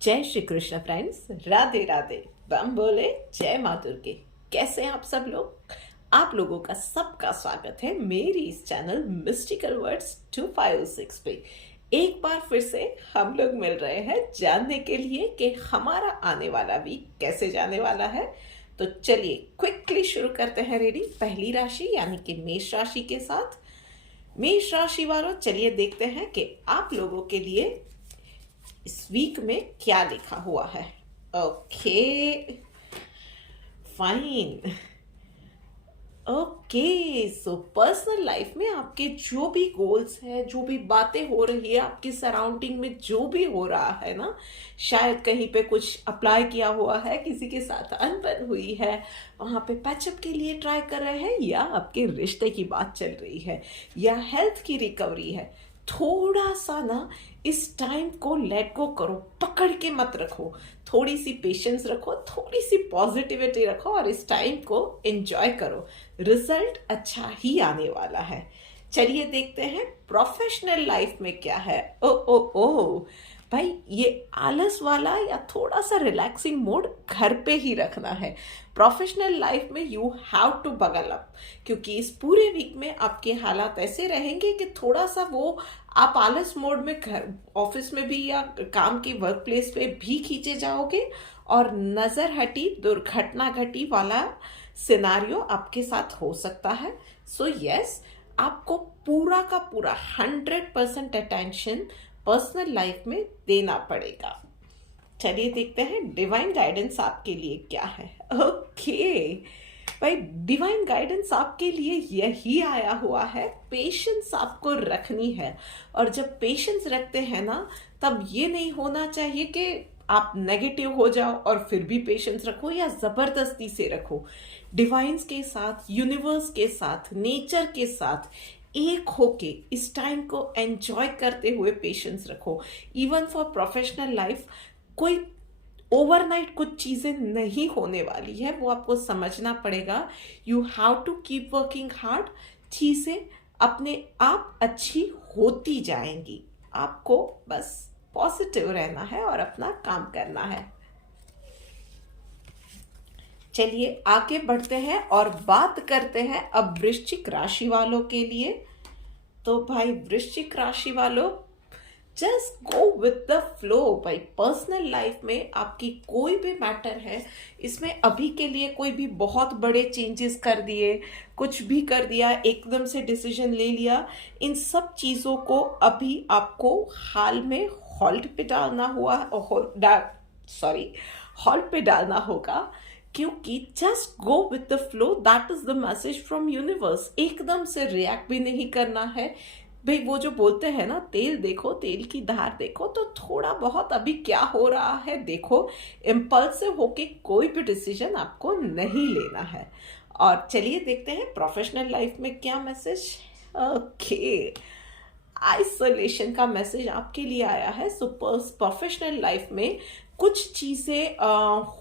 जय श्री कृष्ण फ्रेंड्स, राधे राधे। बम बोले जय माँ दुर्गे। कैसे हैं आप सब लोग? आप लोगों का सबका स्वागत है मेरी इस चैनल मिस्टिकल वर्ड्स 256 पे। एक बार फिर से हम लोग मिल रहे हैं जानने के लिए कि हमारा आने वाला वीक कैसे जाने वाला है। तो चलिए क्विकली शुरू करते हैं। रेडी? पहली राशि यानी कि मेष राशि के साथ। मेष राशि वालों, चलिए देखते हैं कि आप लोगों के लिए इस वीक में क्या लिखा हुआ है। Okay, fine. Okay, so personal life में आपके जो भी गोल्स है, जो भी बातें हो रही है, आपकी सराउंडिंग में जो भी हो रहा है ना, शायद कहीं पे कुछ अप्लाई किया हुआ है, किसी के साथ अनबन हुई है, वहां पे पैचअप के लिए ट्राई कर रहे हैं, या आपके रिश्ते की बात चल रही है, या हेल्थ की रिकवरी है। थोड़ा सा ना इस टाइम को लेट गो करो, पकड़ के मत रखो, थोड़ी सी पेशेंस रखो, थोड़ी सी पॉजिटिविटी रखो और इस टाइम को एंजॉय करो। रिजल्ट अच्छा ही आने वाला है। चलिए देखते हैं प्रोफेशनल लाइफ में क्या है। ओ ओ ओ भाई, ये आलस वाला या थोड़ा सा रिलैक्सिंग मोड घर पे ही रखना है। प्रोफेशनल लाइफ में यू हैव टू बगल अप, क्योंकि इस पूरे वीक में आपके हालात ऐसे रहेंगे कि थोड़ा सा वो आप आलस मोड में घर ऑफिस में भी या काम की वर्क प्लेस पे भी खींचे जाओगे और नजर हटी दुर्घटना घटी वाला सिनारियो आपके साथ हो सकता है। सो यस, आपको पूरा का पूरा 100% अटेंशन पर्सनल लाइफ में देना पड़ेगा। चलिए देखते हैं डिवाइन गाइडेंस आपके लिए क्या है। ओके भाई, डिवाइन गाइडेंस आपके लिए यही आया हुआ है। पेशेंस आपको रखनी है, और जब पेशेंस रखते हैं ना, तब ये नहीं होना चाहिए कि आप नेगेटिव हो जाओ और फिर भी पेशेंस रखो या जबरदस्ती से रखो। डिवाइन्स के साथ, यूनिवर्स के साथ, नेचर के साथ एक होके इस टाइम को एंजॉय करते हुए पेशेंस रखो। इवन फॉर प्रोफेशनल लाइफ, कोई ओवरनाइट कुछ चीजें नहीं होने वाली है, वो आपको समझना पड़ेगा। You have to keep working hard. चीजें अपने आप अच्छी होती जाएंगी। आपको बस पॉजिटिव रहना है और अपना काम करना है। चलिए आगे बढ़ते हैं और बात करते हैं अब वृश्चिक राशि वालों के लिए। तो भाई वृश्चिक राशि वालों, just go with the flow. भाई पर्सनल लाइफ में आपकी कोई भी मैटर है, इसमें अभी के लिए कोई भी बहुत बड़े चेंजेस कर दिए, कुछ भी कर दिया, एकदम से डिसीजन ले लिया, इन सब चीज़ों को अभी आपको हाल में हॉल्ट पे डालना हॉल्ट पे डालना होगा। क्योंकि just go with the flow, that is the message from universe. एकदम से रिएक्ट भी नहीं करना है भाई। वो जो बोलते हैं ना, तेल देखो, तेल की धार देखो, तो थोड़ा बहुत अभी क्या हो रहा है देखो। इम्पल्सिव होके कोई भी डिसीजन आपको नहीं लेना है। और चलिए देखते हैं प्रोफेशनल लाइफ में क्या मैसेज। ओके, आइसोलेशन का मैसेज आपके लिए आया है। सो प्रोफेशनल लाइफ में कुछ चीज़ें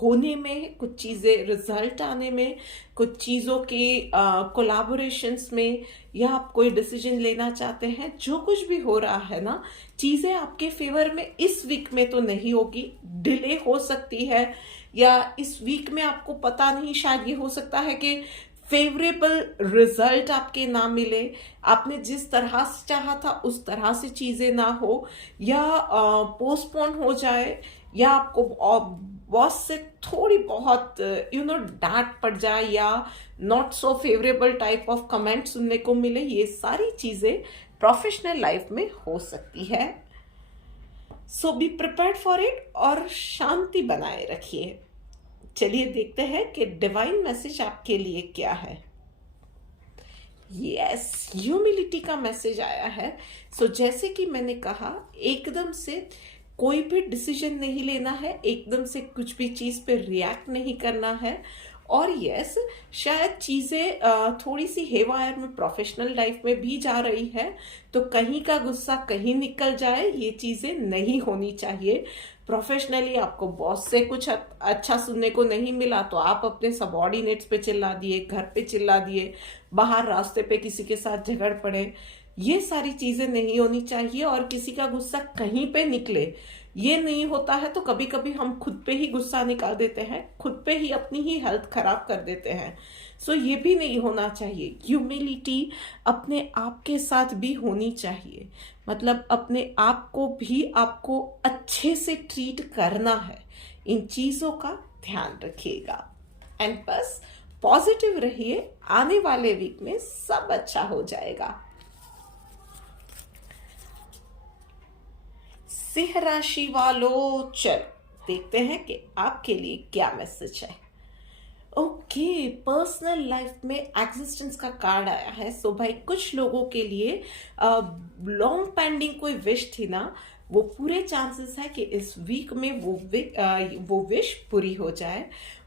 होने में, कुछ चीज़ें रिजल्ट आने में, कुछ चीज़ों के कोलैबोरेशंस में, या आप कोई डिसीजन लेना चाहते हैं, जो कुछ भी हो रहा है ना, चीज़ें आपके फेवर में इस वीक में तो नहीं होगी, डिले हो सकती है, या इस वीक में आपको पता नहीं, शायद ये हो सकता है कि फेवरेबल रिजल्ट आपके ना मिले, आपने जिस तरह से चाहा था उस तरह से चीज़ें ना हो, या पोस्टपोन हो जाए, या आपको बॉस से थोड़ी बहुत डांट पड़ जाए, या not so favourable type of comment सुनने को मिले। ये सारी चीज़ें प्रोफेशनल लाइफ में हो सकती है। So be prepared for it और शांति बनाए रखिए। चलिए देखते हैं कि डिवाइन मैसेज आपके लिए क्या है। यस, ह्यूमिलिटी का मैसेज आया है। सो जैसे कि मैंने कहा, एकदम से कोई भी डिसीजन नहीं लेना है, एकदम से कुछ भी चीज़ पे रिएक्ट नहीं करना है। और यस, शायद चीज़ें थोड़ी सी हेवायर में प्रोफेशनल लाइफ में भी जा रही है, तो कहीं का गुस्सा कहीं निकल जाए, ये चीज़ें नहीं होनी चाहिए। प्रोफेशनली आपको बॉस से कुछ अच्छा सुनने को नहीं मिला तो आप अपने सबॉर्डिनेट्स पे चिल्ला दिए, घर पे चिल्ला दिए, बाहर रास्ते पे किसी के साथ झगड़ पड़े। ये सारी चीज़ें नहीं होनी चाहिए, और किसी का गुस्सा कहीं पे निकले ये नहीं होता है तो कभी कभी हम खुद पे ही गुस्सा निकाल देते हैं, खुद पे ही अपनी ही हेल्थ खराब कर देते हैं। सो ये भी नहीं होना चाहिए। ह्यूमिलिटी अपने आप के साथ भी होनी चाहिए, मतलब अपने आप को भी आपको अच्छे से ट्रीट करना है। इन चीज़ों का ध्यान रखिएगा एंड बस पॉजिटिव रहिए, आने वाले वीक में सब अच्छा हो जाएगा। सिंह राशि वालों, चलो देखते हैं कि आपके लिए क्या मैसेज है। ओके, पर्सनल लाइफ में एग्जिस्टेंस का कार्ड आया है। सो भाई कुछ लोगों के लिए लॉन्ग पेंडिंग कोई विश थी ना, वो पूरे चांसेस है कि इस वीक में वो विश पूरी हो जाए।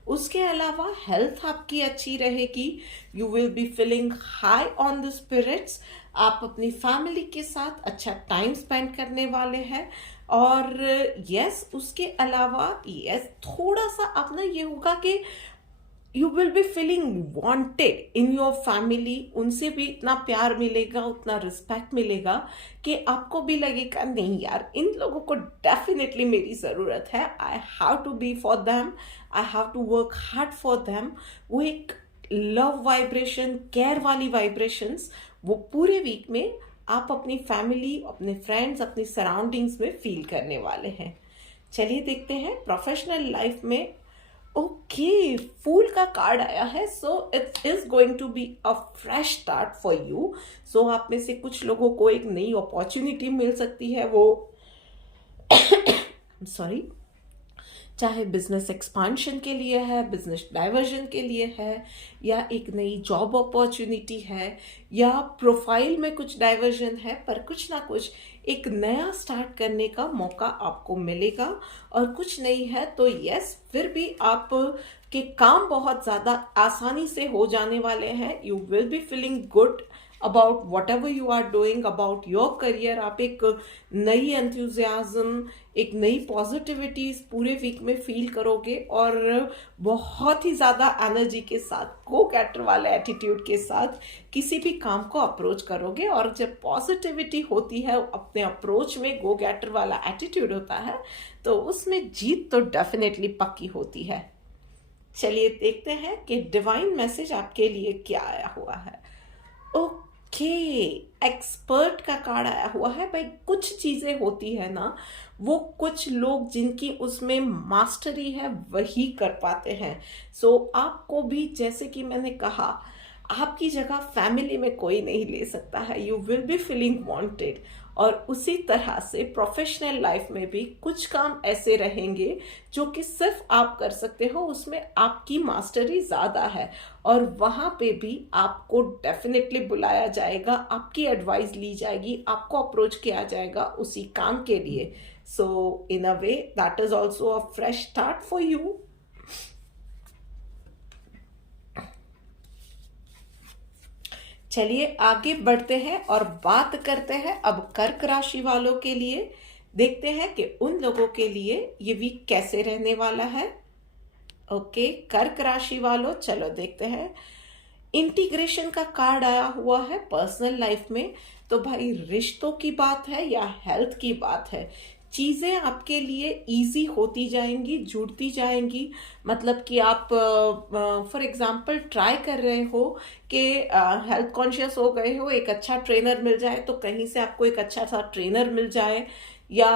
उसके अलावा हेल्थ आपकी अच्छी रहेगी, you will be feeling high on the spirits. आप अपनी फैमिली के साथ अच्छा टाइम स्पेंड करने वाले हैं। और यस, उसके अलावा यस थोड़ा सा अपना ये होगा कि you will be feeling wanted in your family. उनसे भी इतना प्यार मिलेगा, उतना रिस्पेक्ट मिलेगा कि आपको भी लगेगा नहीं यार, इन लोगों को डेफिनेटली मेरी ज़रूरत है। I have to be for them, I have to work hard for them. वो एक लव वाइब्रेशन, केयर वाली वाइब्रेशंस वो पूरे वीक में आप अपनी फैमिली, अपने फ्रेंड्स, अपनी सराउंडिंग्स में फील करने वाले हैं। चलिए देखते हैं प्रोफेशनल लाइफ में। ओके, फूल का कार्ड आया है। So it is going to be a fresh start for you. So आप में से कुछ लोगों को एक नई अपॉर्चुनिटी मिल सकती है, वो सॉरी चाहे बिजनेस एक्सपांशन के लिए है, बिजनेस डाइवर्जन के लिए है, या एक नई जॉब अपॉर्चुनिटी है, या प्रोफाइल में कुछ डाइवर्जन है, पर कुछ ना कुछ एक नया स्टार्ट करने का मौका आपको मिलेगा। और कुछ नहीं है तो यस, फिर भी आप के काम बहुत ज़्यादा आसानी से हो जाने वाले हैं। You will be feeling good about whatever you are doing, about your career. आप एक नई एंथुजियाज्म, एक नई पॉजिटिविटी इस पूरे वीक में फील करोगे और बहुत ही ज़्यादा एनर्जी के साथ, गो गेटर वाले एटीट्यूड के साथ किसी भी काम को अप्रोच करोगे। और जब पॉजिटिविटी होती है, अपने अप्रोच में गो गेटर वाला एटीट्यूड होता है, तो उसमें जीत तो डेफिनेटली पक्की होती है। चलिए देखते हैं कि डिवाइन मैसेज आपके लिए क्या आया हुआ है। ओके, एक्सपर्ट का कार्ड आया हुआ है। भाई कुछ चीज़ें होती है ना, वो कुछ लोग जिनकी उसमें मास्टरी है वही कर पाते हैं। सो आपको भी, जैसे कि मैंने कहा, आपकी जगह फैमिली में कोई नहीं ले सकता है। You will be feeling wanted. और उसी तरह से प्रोफेशनल लाइफ में भी कुछ काम ऐसे रहेंगे जो कि सिर्फ आप कर सकते हो, उसमें आपकी मास्टरी ज़्यादा है, और वहाँ पे भी आपको डेफिनेटली बुलाया जाएगा, आपकी एडवाइस ली जाएगी, आपको अप्रोच किया जाएगा उसी काम के लिए। So in a way that is also a fresh start for you. चलिए आगे बढ़ते हैं और बात करते हैं अब कर्क राशि वालों के लिए। देखते हैं कि उन लोगों के लिए ये वीक कैसे रहने वाला है। ओके, कर्क राशि वालों, चलो देखते हैं। इंटीग्रेशन का कार्ड आया हुआ है पर्सनल लाइफ में। तो भाई रिश्तों की बात है या हेल्थ की बात है, चीज़ें आपके लिए इजी होती जाएंगी, जुड़ती जाएंगी। मतलब कि आप फॉर एग्जांपल ट्राई कर रहे हो कि हेल्थ कॉन्शियस हो गए हो, एक अच्छा ट्रेनर मिल जाए, तो कहीं से आपको एक अच्छा सा ट्रेनर मिल जाए, या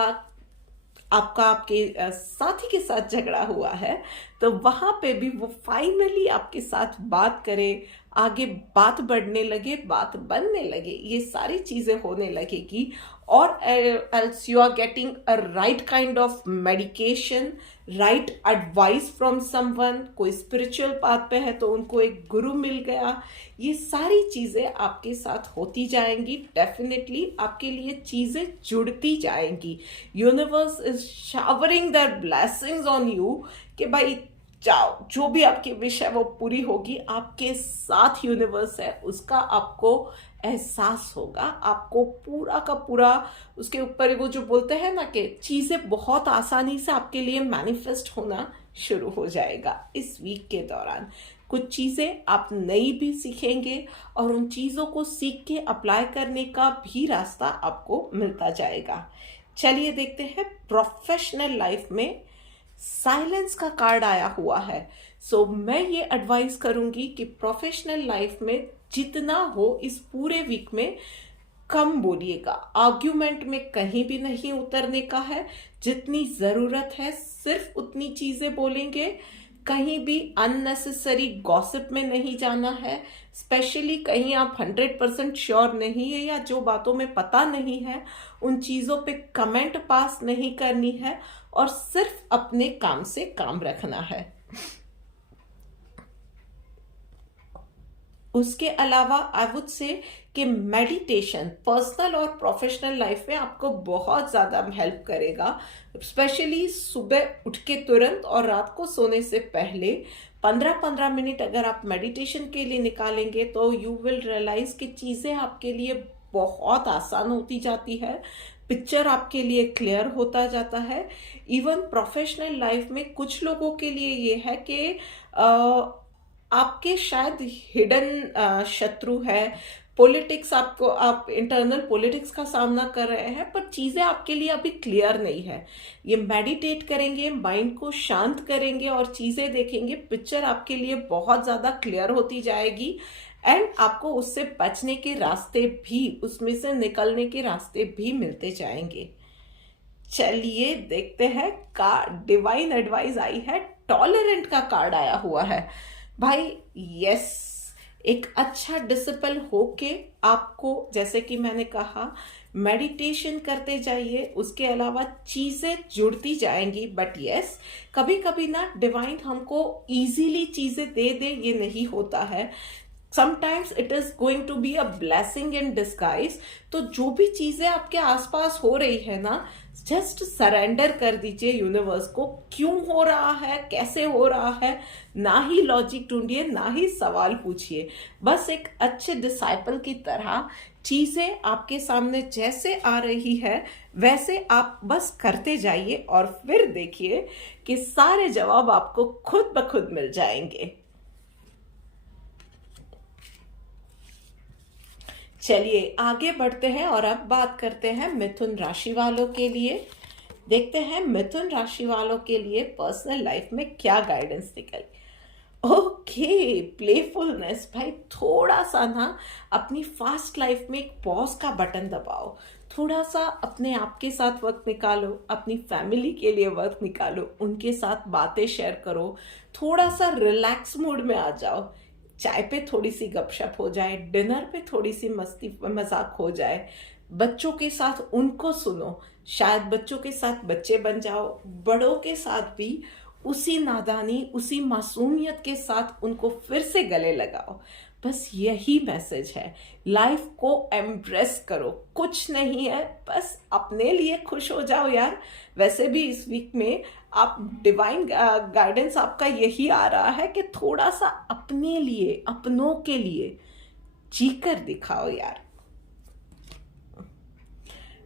आपका आपके साथी के साथ झगड़ा हुआ है तो वहाँ पे भी वो फाइनली आपके साथ बात करे, आगे बात बढ़ने लगे, बात बनने लगे, ये सारी चीज़ें होने लगेगी। और else you are getting a right kind of medication, right advice from someone. कोई स्पिरिचुअल पाथ पे है तो उनको एक गुरु मिल गया। ये सारी चीज़ें आपके साथ होती जाएंगी। डेफिनेटली आपके लिए चीज़ें जुड़ती जाएंगी। Universe is showering their blessings on you कि भाई जाओ, जो भी आपकी विश है वो पूरी होगी। आपके साथ यूनिवर्स है, उसका आपको एहसास होगा। आपको पूरा का पूरा उसके ऊपर, वो जो बोलते हैं ना कि चीज़ें बहुत आसानी से आपके लिए मैनिफेस्ट होना शुरू हो जाएगा। इस वीक के दौरान कुछ चीज़ें आप नई भी सीखेंगे और उन चीज़ों को सीख के अप्लाई करने का भी रास्ता आपको मिलता जाएगा। चलिए देखते हैं प्रोफेशनल लाइफ में साइलेंस का कार्ड आया हुआ है। मैं ये एडवाइस करूंगी कि प्रोफेशनल लाइफ में जितना हो इस पूरे वीक में कम बोलिएगा। आर्ग्यूमेंट में कहीं भी नहीं उतरने का है। जितनी जरूरत है सिर्फ उतनी चीजें बोलेंगे। कहीं भी अननेसेसरी गॉसिप में नहीं जाना है। स्पेशली कहीं आप 100% श्योर नहीं है या जो बातों में पता नहीं है उन चीजों पे कमेंट पास नहीं करनी है और सिर्फ अपने काम से काम रखना है। उसके अलावा आई वुड से कि मेडिटेशन पर्सनल और प्रोफेशनल लाइफ में आपको बहुत ज़्यादा हेल्प करेगा। स्पेशली सुबह उठ के तुरंत और रात को सोने से पहले 15-15 मिनट अगर आप मेडिटेशन के लिए निकालेंगे तो यू विल रियलाइज कि चीज़ें आपके लिए बहुत आसान होती जाती है। पिक्चर आपके लिए क्लियर होता जाता है। इवन प्रोफेशनल लाइफ में कुछ लोगों के लिए ये है कि आपके शायद हिडन शत्रु है। पॉलिटिक्स आपको आप इंटरनल पॉलिटिक्स का सामना कर रहे हैं पर चीज़ें आपके लिए अभी क्लियर नहीं है। ये मेडिटेट करेंगे, माइंड को शांत करेंगे और चीज़ें देखेंगे, पिक्चर आपके लिए बहुत ज़्यादा क्लियर होती जाएगी एंड आपको उससे बचने के रास्ते भी, उसमें से निकलने के रास्ते भी मिलते जाएंगे। चलिए देखते हैं डिवाइन एडवाइस आई है, टॉलरेंट का कार्ड आया हुआ है। भाई यस, एक अच्छा डिसिप्लिन होके आपको, जैसे कि मैंने कहा, मेडिटेशन करते जाइए। उसके अलावा चीज़ें जुड़ती जाएंगी। बट यस, कभी कभी ना डिवाइन हमको इजीली चीज़ें दे दे ये नहीं होता है। Sometimes it is going to be a blessing in disguise. तो जो भी चीजें आपके आसपास हो रही है ना, जस्ट सरेंडर कर दीजिए यूनिवर्स को। क्यों हो रहा है, कैसे हो रहा है, ना ही लॉजिक ढूंढिए, ना ही सवाल पूछिए। बस एक अच्छे डिसाइपल की तरह चीजें आपके सामने जैसे आ रही है वैसे आप बस करते जाइए और फिर देखिए कि सारे जवाब आपको खुद ब खुद मिल जाएंगे। चलिए आगे बढ़ते हैं और अब बात करते हैं मिथुन राशि वालों के लिए। देखते हैं मिथुन राशि वालों के लिए पर्सनल लाइफ में क्या गाइडेंस निकली। Okay, playfulness. भाई थोड़ा सा ना अपनी फास्ट लाइफ में एक पॉज का बटन दबाओ। थोड़ा सा अपने आप के साथ वक्त निकालो, अपनी फैमिली के लिए वक्त निकालो, उनके साथ बातें शेयर करो, थोड़ा सा रिलैक्स मूड में आ जाओ। चाय पे थोड़ी सी गपशप हो जाए, डिनर पे थोड़ी सी मस्ती मजाक हो जाए, बच्चों के साथ उनको सुनो, शायद बच्चों के साथ बच्चे बन जाओ, बड़ों के साथ भी उसी नादानी, उसी मासूमियत के साथ उनको फिर से गले लगाओ। बस यही मैसेज है। लाइफ को एम्ब्रेस करो, कुछ नहीं है, बस अपने लिए खुश हो जाओ यार। वैसे भी इस वीक में आप डिवाइन गाइडेंस आपका यही आ रहा है कि थोड़ा सा अपने लिए, अपनों के लिए जीकर दिखाओ यार।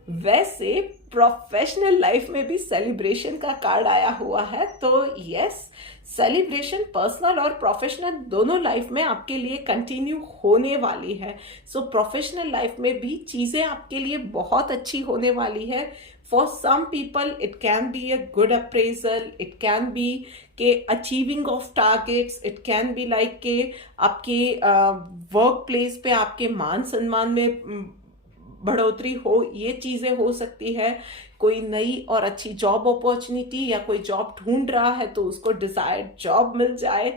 वैसे प्रोफेशनल लाइफ में भी सेलिब्रेशन का कार्ड आया हुआ है। तो यस, सेलिब्रेशन पर्सनल और प्रोफेशनल दोनों लाइफ में आपके लिए कंटिन्यू होने वाली है। प्रोफेशनल लाइफ में भी चीज़ें आपके लिए बहुत अच्छी होने वाली है। For some people it can be a good appraisal, it can be के achieving of targets, it can be like के आपके वर्क प्लेस पे आपके मान सम्मान में बढ़ोतरी हो, ये चीज़ें हो सकती है। कोई नई और अच्छी जॉब अपॉर्चुनिटी या कोई जॉब ढूंढ रहा है तो उसको डिजायर्ड जॉब मिल जाए।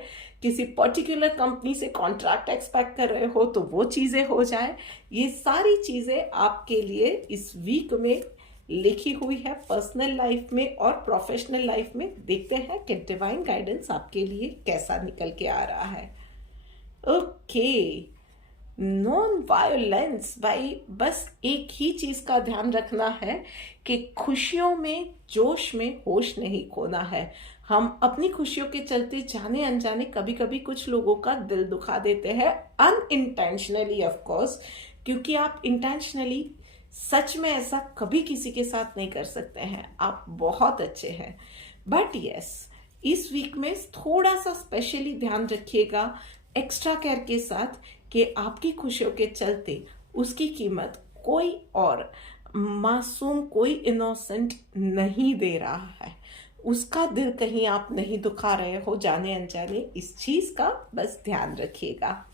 किसी पर्टिकुलर कंपनी से कॉन्ट्रैक्ट एक्सपेक्ट कर रहे हो तो वो चीज़ें हो जाए। ये सारी चीज़ें आपके लिए इस वीक में लिखी हुई है पर्सनल लाइफ में और प्रोफेशनल लाइफ में। देखते हैं कि डिवाइन गाइडेंस आपके लिए कैसा निकल के आ रहा है। Okay, non violence. भाई बस एक ही चीज का ध्यान रखना है कि खुशियों में, जोश में होश नहीं खोना है। हम अपनी खुशियों के चलते जाने अनजाने कभी कभी कुछ लोगों का दिल दुखा देते हैं, अनइंटेंशनली ऑफ कोर्स, क्योंकि आप इंटेंशनली सच में ऐसा कभी किसी के साथ नहीं कर सकते हैं। आप बहुत अच्छे हैं। बट यस, इस वीक में थोड़ा सा स्पेशली ध्यान रखिएगा एक्स्ट्रा केयर के साथ कि आपकी खुशियों के चलते उसकी कीमत कोई और मासूम कोई इनोसेंट नहीं दे रहा है, उसका दिल कहीं आप नहीं दुखा रहे हो जाने अनजाने, इस चीज का बस ध्यान रखिएगा।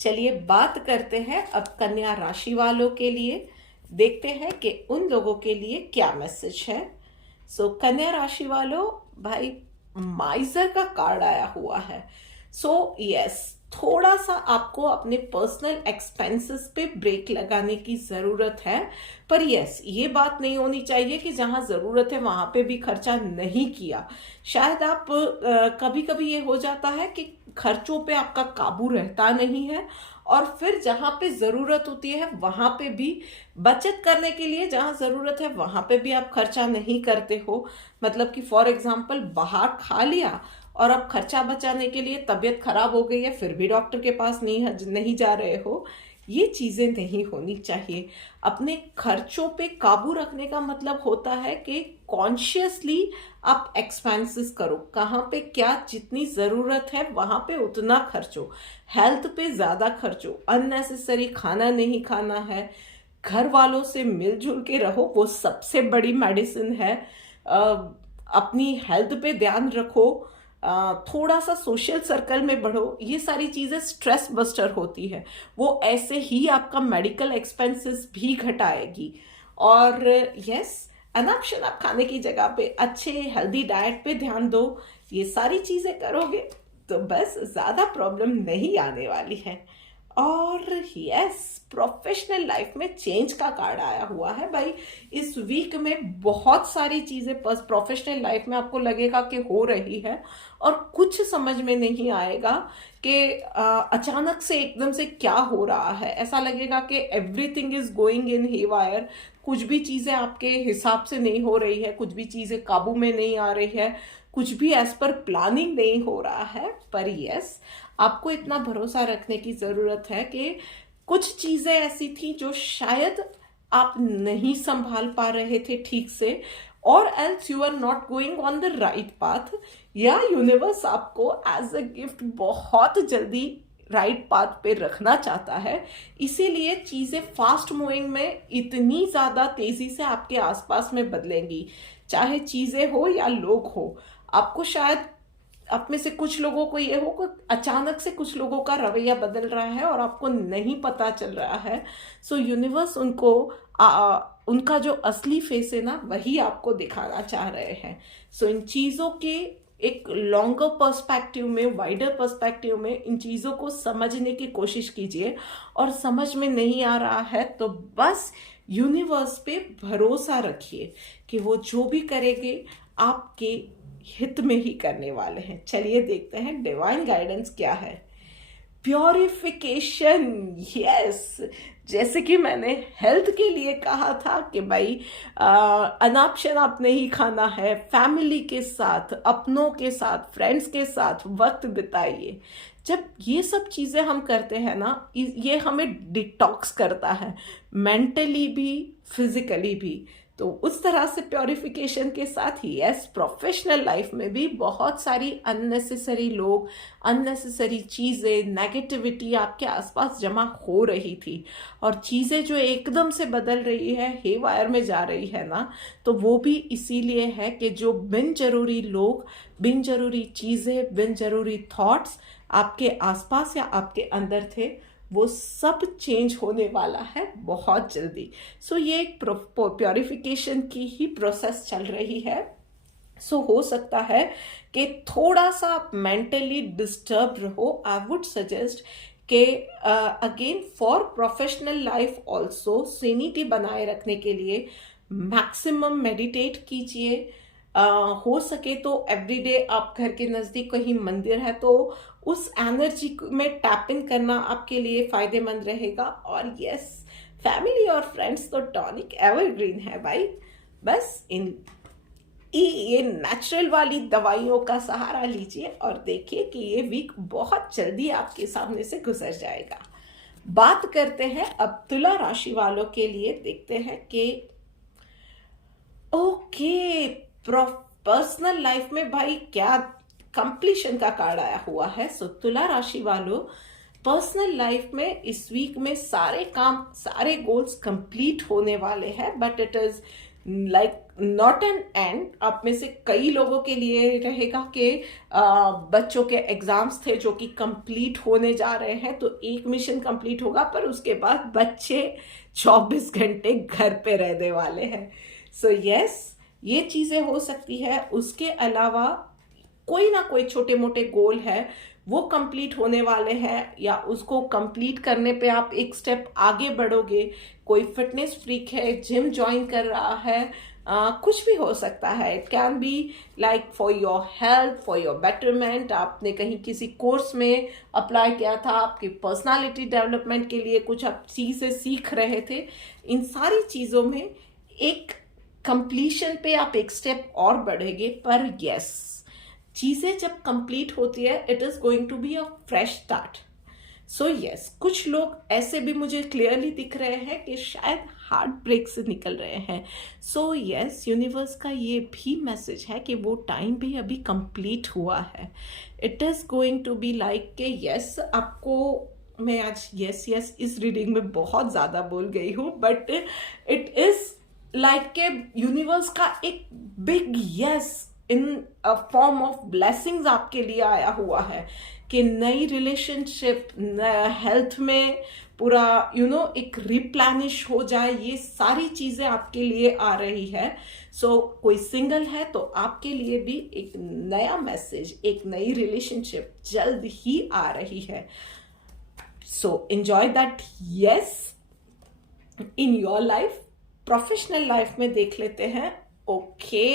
चलिए बात करते हैं अब कन्या राशि वालों के लिए, देखते हैं कि उन लोगों के लिए क्या मैसेज है। कन्या राशि वालों, भाई माइजर का कार्ड आया हुआ है। यस, थोड़ा सा आपको अपने पर्सनल एक्सपेंसेस पे ब्रेक लगाने की जरूरत है, पर यस, ये बात नहीं होनी चाहिए कि जहां जरूरत है वहां पे भी खर्चा नहीं किया। शायद आप कभी कभी ये हो जाता है कि खर्चों पे आपका काबू रहता नहीं है, और फिर जहां पे जरूरत होती है वहां पे भी बचत करने के लिए, जहां जरूरत है वहां पे भी आप खर्चा नहीं करते हो। मतलब कि फॉर एग्जाम्पल बाहर खा लिया और अब खर्चा बचाने के लिए तबीयत खराब हो गई है फिर भी डॉक्टर के पास नहीं जा रहे हो। ये चीजें नहीं होनी चाहिए। अपने खर्चों पे काबू रखने का मतलब होता है कि कॉन्शियसली आप एक्सपेंसेस करो, कहाँ पे क्या जितनी जरूरत है वहां पे उतना खर्चो, हेल्थ पे ज्यादा खर्चो, अननेसेसरी खाना नहीं खाना है, घर वालों से मिलजुल के रहो, वो सबसे बड़ी मेडिसिन है। अपनी हेल्थ पे ध्यान रखो, थोड़ा सा सोशल सर्कल में बढ़ो, ये सारी चीजें स्ट्रेस बस्टर होती है, वो ऐसे ही आपका मेडिकल एक्सपेंसेस भी घटाएगी। और यस, अनाप शनाप खाने की जगह पे अच्छे हेल्दी डाइट पे ध्यान दो। ये सारी चीजें करोगे तो बस ज्यादा प्रॉब्लम नहीं आने वाली है। और यस, प्रोफेशनल लाइफ में चेंज का कार्ड आया हुआ है भाई। इस वीक में बहुत सारी चीजें प्रोफेशनल लाइफ में आपको लगेगा कि हो रही है, और कुछ समझ में नहीं आएगा कि अचानक से एकदम से क्या हो रहा है। ऐसा लगेगा कि everything is going in haywire, कुछ भी चीजें आपके हिसाब से नहीं हो रही है, कुछ भी चीजें काबू में नहीं आ रही है, कुछ भी एज पर प्लानिंग नहीं हो रहा है। पर यस, आपको इतना भरोसा रखने की जरूरत है कि कुछ चीजें ऐसी थी जो शायद आप नहीं संभाल पा रहे थे ठीक से, और else you are not going on the right path, या यूनिवर्स आपको एज अ गिफ्ट बहुत जल्दी राइट पाथ पे रखना चाहता है। इसीलिए चीजें फास्ट मूविंग में इतनी ज्यादा तेजी से आपके आसपास में बदलेंगी, चाहे चीजें हो या लोग हो। आपको शायद आप में से कुछ लोगों को ये हो कि अचानक से कुछ लोगों का रवैया बदल रहा है और आपको नहीं पता चल रहा है। यूनिवर्स उनको उनका जो असली फेस है ना, वही आपको दिखाना चाह रहे हैं। इन चीजों के एक लॉन्गर पर्सपेक्टिव में, वाइडर पर्सपेक्टिव में इन चीजों को समझने की कोशिश कीजिए। और समझ में नहीं आ रहा है तो बस यूनिवर्स पे भरोसा रखिए कि वो जो भी करेंगे आपके हित में ही करने वाले हैं। चलिए देखते हैं डिवाइन गाइडेंस क्या है। प्योरिफिकेशन, यस, जैसे कि मैंने हेल्थ के लिए कहा था कि भाई अनाप शनाप नहीं खाना है, फैमिली के साथ, अपनों के साथ, फ्रेंड्स के साथ वक्त बिताइए। जब ये सब चीजें हम करते हैं ना, ये हमें डिटॉक्स करता है, मेंटली भी फिजिकली भी। तो उस तरह से प्योरिफिकेशन के साथ ही यस, प्रोफेशनल लाइफ में भी बहुत सारी अननेसेसरी लोग, अननेसेसरी चीजें, नेगेटिविटी आपके आसपास जमा हो रही थी, और चीजें जो एकदम से बदल रही है, हेवायर में जा रही है ना, तो वो भी इसीलिए है कि जो बिन जरूरी लोग, बिन जरूरी चीजें, बिन जरूरी थॉट्स आपके आसपास या आपके अंदर थे, वो सब चेंज होने वाला है बहुत जल्दी। ये एक प्योरिफिकेशन की ही प्रोसेस चल रही है। हो सकता है कि थोड़ा सा मेंटली डिस्टर्ब रहो। आई वुड सजेस्ट कि again for professional life also sanity बनाए रखने के लिए मैक्सिमम मेडिटेट कीजिए। हो सके तो एवरीडे आप घर के नजदीक कहीं मंदिर है तो उस एनर्जी में टैप इन करना आपके लिए फायदेमंद रहेगा। और यस, फैमिली और फ्रेंड्स तो टॉनिक एवरग्रीन है भाई। बस ये नेचुरल वाली दवाइयों का सहारा लीजिए और देखिए कि ये वीक बहुत जल्दी आपके सामने से गुजर जाएगा। बात करते हैं अब तुला राशि वालों के लिए, देखते हैं कि ओके, पर्सनल लाइफ में भाई क्या कंप्लीशन का कार्ड आया हुआ है। तुला राशि वालों, पर्सनल लाइफ में इस वीक में सारे काम, सारे गोल्स कंप्लीट होने वाले हैं, but it is like not an and. आप में से कई लोगों के लिए रहेगा कि बच्चों के एग्जाम्स थे जो कि कंप्लीट होने जा रहे हैं, तो एक मिशन कंप्लीट होगा, पर उसके बाद बच्चे 24 घंटे घर पे रहने वाले हैं। सो यस, ये चीजें हो सकती है। उसके अलावा कोई ना कोई छोटे मोटे गोल है वो कंप्लीट होने वाले हैं, या उसको कंप्लीट करने पे आप एक स्टेप आगे बढ़ोगे। कोई फिटनेस फ्रीक है, जिम ज्वाइन कर रहा है, कुछ भी हो सकता है। It can be like for your health, for your betterment. आपने कहीं किसी कोर्स में अप्लाई किया था, आपकी पर्सनालिटी डेवलपमेंट के लिए कुछ आप चीज़ें सीख रहे थे। इन सारी चीज़ों में एक कंप्लीशन पे आप एक स्टेप और बढ़ेंगे। पर यस, चीजें जब कंप्लीट होती है, it is going to be a fresh start. So yes, कुछ लोग ऐसे भी मुझे क्लियरली दिख रहे हैं कि शायद हार्ट ब्रेक से निकल रहे हैं। सो यस, यूनिवर्स का ये भी मैसेज है कि वो टाइम भी अभी कंप्लीट हुआ है। It is going to be like के यस, आपको मैं आज यस यस इस रीडिंग में बहुत ज्यादा बोल गई हूँ, बट इट इज लाइक के यूनिवर्स का एक big yes in a form of blessings आपके लिए आया हुआ है कि नई रिलेशनशिप, हेल्थ में पूरा एक रिप्लेनिश हो जाए, ये सारी चीजें आपके लिए आ रही है। सो कोई सिंगल है तो आपके लिए भी एक नया मैसेज, एक नई रिलेशनशिप जल्द ही आ रही है। So enjoy that yes in your life. Professional life में देख लेते हैं। ओके,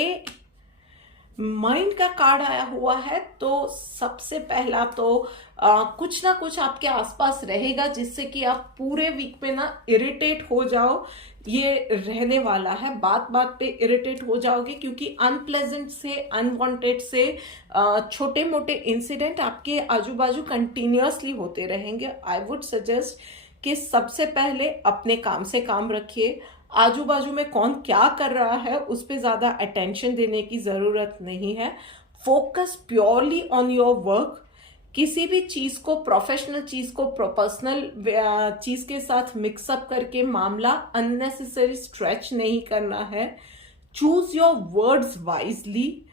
माइंड का कार्ड आया हुआ है, तो सबसे पहला तो कुछ ना कुछ आपके आसपास रहेगा जिससे कि आप पूरे वीक पे ना इरिटेट हो जाओ। ये रहने वाला है, बात बात पे इरिटेट हो जाओगे, क्योंकि अनप्लेजेंट से, अनवांटेड से छोटे मोटे इंसिडेंट आपके आजू बाजू कंटिन्यूअसली होते रहेंगे। आई वुड सजेस्ट कि सबसे पहले अपने काम से काम रखिए। आजू बाजू में कौन क्या कर रहा है उस पर ज्यादा अटेंशन देने की जरूरत नहीं है। Focus purely on your work. किसी भी चीज को, प्रोफेशनल चीज को पर्सनल चीज के साथ मिक्सअप करके मामला अननेसेसरी स्ट्रेच नहीं करना है। Choose your words wisely.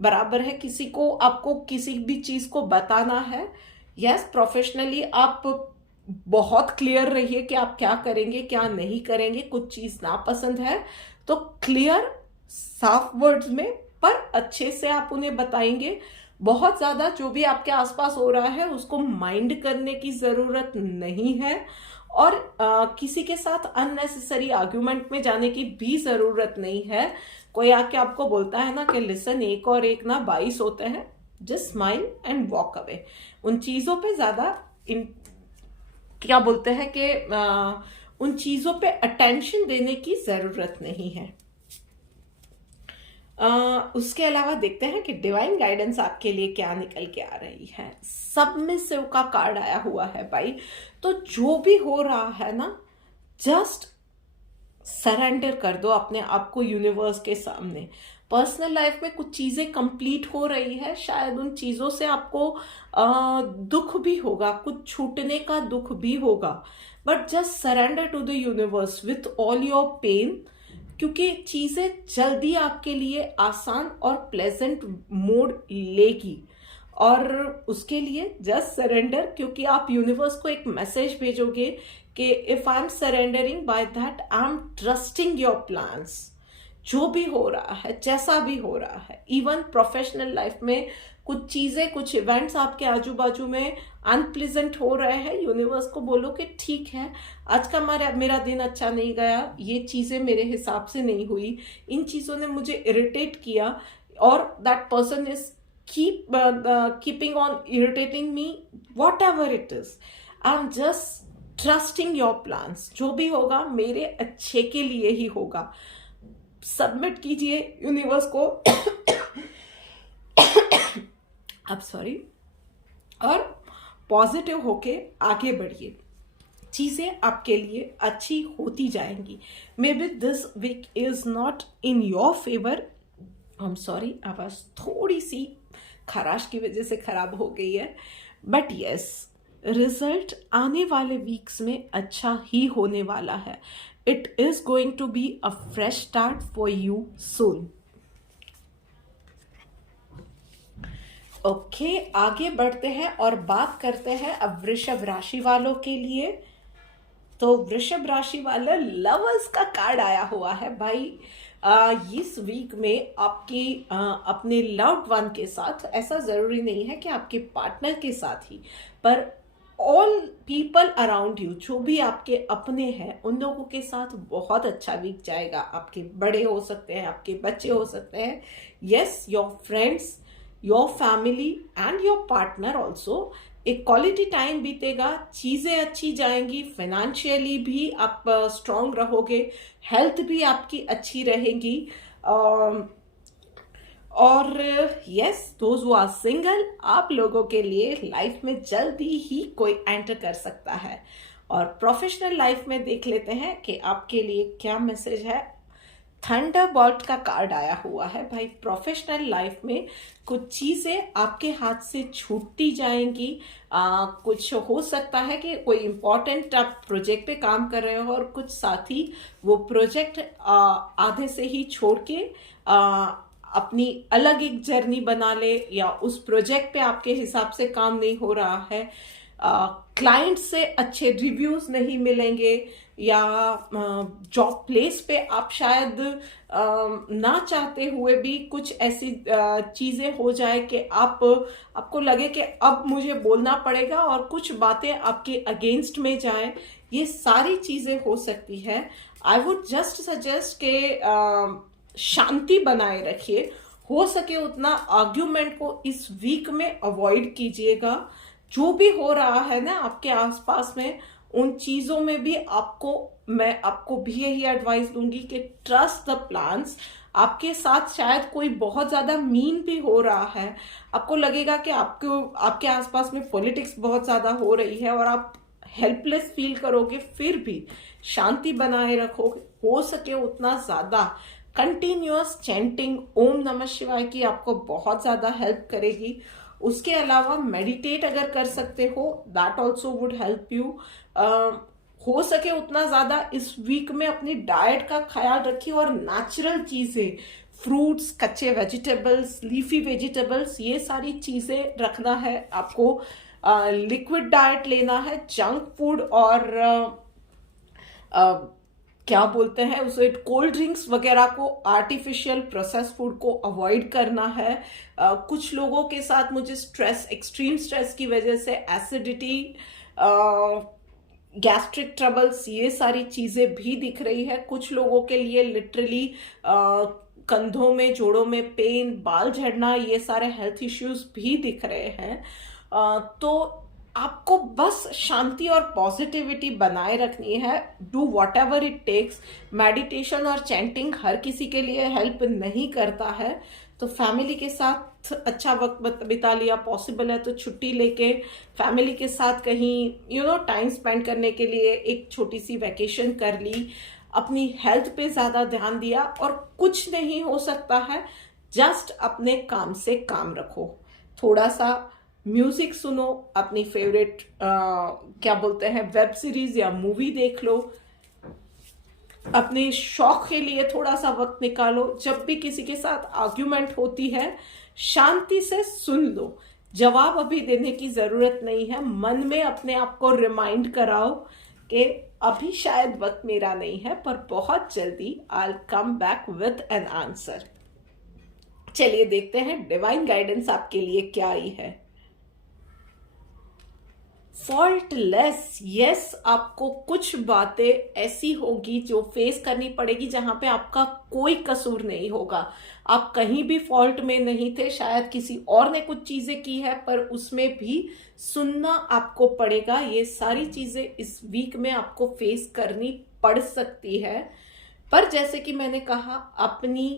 बराबर है, किसी को, आपको किसी भी चीज को बताना है, यस, प्रोफेशनली आप बहुत क्लियर रहिए कि आप क्या करेंगे, क्या नहीं करेंगे। कुछ चीज ना पसंद है तो क्लियर, साफ वर्ड्स में, पर अच्छे से आप उन्हें बताएंगे। बहुत ज्यादा जो भी आपके आसपास हो रहा है उसको माइंड करने की जरूरत नहीं है, और किसी के साथ अननेसेसरी आर्ग्यूमेंट में जाने की भी जरूरत नहीं है। कोई आके आपको बोलता है ना कि लिसन, एक और एक ना 22 होते हैं, just smile and walk away. उन चीजों पे ज्यादा क्या बोलते हैं कि उन चीजों पे अटेंशन देने की जरूरत नहीं है। उसके अलावा देखते हैं कि डिवाइन गाइडेंस आपके लिए क्या निकल के आ रही है। सबमिसिव का कार्ड आया हुआ है भाई, तो जो भी हो रहा है ना, जस्ट सरेंडर कर दो अपने आप को यूनिवर्स के सामने। पर्सनल लाइफ में कुछ चीजें कंप्लीट हो रही है, शायद उन चीजों से आपको दुख भी होगा, कुछ छूटने का दुख भी होगा, but just surrender to the universe with all your pain, क्योंकि चीजें जल्दी आपके लिए आसान और प्लेजेंट मोड लेगी। और उसके लिए जस्ट सरेंडर, क्योंकि आप यूनिवर्स को एक मैसेज भेजोगे कि if I am surrendering, by that I am trusting your plans. जो भी हो रहा है, जैसा भी हो रहा है, इवन प्रोफेशनल लाइफ में कुछ चीजें, कुछ इवेंट्स आपके आजू बाजू में अनप्लीजेंट हो रहे हैं, यूनिवर्स को बोलो कि ठीक है, आज का मेरा दिन अच्छा नहीं गया, ये चीजें मेरे हिसाब से नहीं हुई, इन चीजों ने मुझे इरिटेट किया, और that person is keeping on irritating me, what ever it is, I am just trusting your plans. जो भी होगा मेरे अच्छे के लिए ही होगा। सबमिट कीजिए यूनिवर्स को अब सॉरी, और पॉजिटिव होके आगे बढ़िए। चीजें आपके लिए अच्छी होती जाएंगी। Maybe this week is not in your favour. I am sorry, आवाज थोड़ी सी खराश की वजह से खराब हो गई है, बट यस, रिजल्ट आने वाले वीक्स में अच्छा ही होने वाला है. It is going to be a fresh start for you soon. Okay, आगे बढ़ते हैं और बात करते हैं अब वृषभ राशि वालों के लिए. तो वृषभ राशि वाले लवर्स का कार्ड आया हुआ है भाई. इस वीक में आपकी अपने लव्ड वन के साथ, ऐसा जरूरी नहीं है कि आपके पार्टनर के साथ ही, पर ऑल पीपल अराउंड यू, जो भी आपके अपने हैं, उन लोगों के साथ बहुत अच्छा वीक जाएगा. आपके बड़े हो सकते हैं, आपके बच्चे हो सकते हैं, yes, your friends, your family and your partner also. एक क्वालिटी टाइम बीतेगा, चीज़ें अच्छी जाएंगी, फाइनेंशियली भी आप स्ट्रांग रहोगे, हेल्थ भी आपकी अच्छी रहेगी. और yes, those who are single, आप लोगों के लिए लाइफ में जल्दी ही कोई एंटर कर सकता है. और प्रोफेशनल लाइफ में देख लेते हैं कि आपके लिए क्या मैसेज है. थंडरबॉल्ट का कार्ड आया हुआ है भाई. प्रोफेशनल लाइफ में कुछ चीज़ें आपके हाथ से छूटती जाएंगी. कुछ हो सकता है कि कोई इम्पोर्टेंट आप प्रोजेक्ट पे काम कर रहे हो और कुछ साथी वो प्रोजेक्ट आधे से ही छोड़ के अपनी अलग एक जर्नी बना ले, या उस प्रोजेक्ट पे आपके हिसाब से काम नहीं हो रहा है, क्लाइंट से अच्छे रिव्यूज नहीं मिलेंगे, या जॉब प्लेस पे आप शायद ना चाहते हुए भी कुछ ऐसी चीज़ें हो जाए कि आपको लगे कि अब मुझे बोलना पड़ेगा और कुछ बातें आपके अगेंस्ट में जाए. ये सारी चीज़ें हो सकती है. आई वुड जस्ट सजेस्ट के शांति बनाए रखिए. हो सके उतना आर्ग्यूमेंट को इस वीक में अवॉइड कीजिएगा. जो भी हो रहा है ना आपके आसपास में, उन चीज़ों में भी मैं आपको भी यही एडवाइस दूंगी कि ट्रस्ट द प्लान्स. आपके साथ शायद कोई बहुत ज़्यादा मीन भी हो रहा है, आपको लगेगा कि आपके आसपास में पॉलिटिक्स बहुत ज़्यादा हो रही है और आप हेल्पलेस फील करोगे, फिर भी शांति बनाए रखोगे. हो सके उतना ज़्यादा कंटिन्यूअस चैंटिंग ओम नमः शिवाय की आपको बहुत ज़्यादा हेल्प करेगी. उसके अलावा मेडिटेट अगर कर सकते हो, that also would help you. हो सके उतना ज़्यादा इस वीक में अपनी डाइट का ख्याल रखिए और नेचुरल चीज़ें, फ्रूट्स, कच्चे वेजिटेबल्स, लीफी वेजिटेबल्स, ये सारी चीज़ें रखना है आपको. लिक्विड डाइट लेना है. जंक फूड और क्या बोलते हैं उसे, कोल्ड ड्रिंक्स वगैरह को, आर्टिफिशियल प्रोसेस फूड को अवॉइड करना है. कुछ लोगों के साथ मुझे एक्सट्रीम स्ट्रेस की वजह से एसिडिटी, गैस्ट्रिक ट्रबल्स, ये सारी चीज़ें भी दिख रही है. कुछ लोगों के लिए लिटरली कंधों में, जोड़ों में पेन, बाल झड़ना, ये सारे हेल्थ इश्यूज भी दिख रहे हैं. तो आपको बस शांति और पॉजिटिविटी बनाए रखनी है. Do whatever it takes. Meditation और चैंटिंग हर किसी के लिए हेल्प नहीं करता है, तो फैमिली के साथ अच्छा वक्त बिता लिया. पॉसिबल है तो छुट्टी लेके फैमिली के साथ कहीं टाइम स्पेंड करने के लिए एक छोटी सी वैकेशन कर ली. अपनी हेल्थ पे ज़्यादा ध्यान दिया. और कुछ नहीं हो सकता है, जस्ट अपने काम से काम रखो. थोड़ा सा म्यूजिक सुनो, अपनी फेवरेट क्या बोलते हैं वेब सीरीज या मूवी देख लो. अपने शौक के लिए थोड़ा सा वक्त निकालो. जब भी किसी के साथ आर्ग्यूमेंट होती है, शांति से सुन लो. जवाब अभी देने की जरूरत नहीं है. मन में अपने आप को रिमाइंड कराओ कि अभी शायद वक्त मेरा नहीं है, पर बहुत जल्दी I will come back with an answer. चलिए देखते हैं डिवाइन गाइडेंस आपके लिए क्या आई है. फॉल्टलेस. यस, आपको कुछ बातें ऐसी होगी जो फेस करनी पड़ेगी जहां पे आपका कोई कसूर नहीं होगा. आप कहीं भी फॉल्ट में नहीं थे. शायद किसी और ने कुछ चीजें की है, पर उसमें भी सुनना आपको पड़ेगा. ये सारी चीजें इस वीक में आपको फेस करनी पड़ सकती है. पर जैसे कि मैंने कहा, अपनी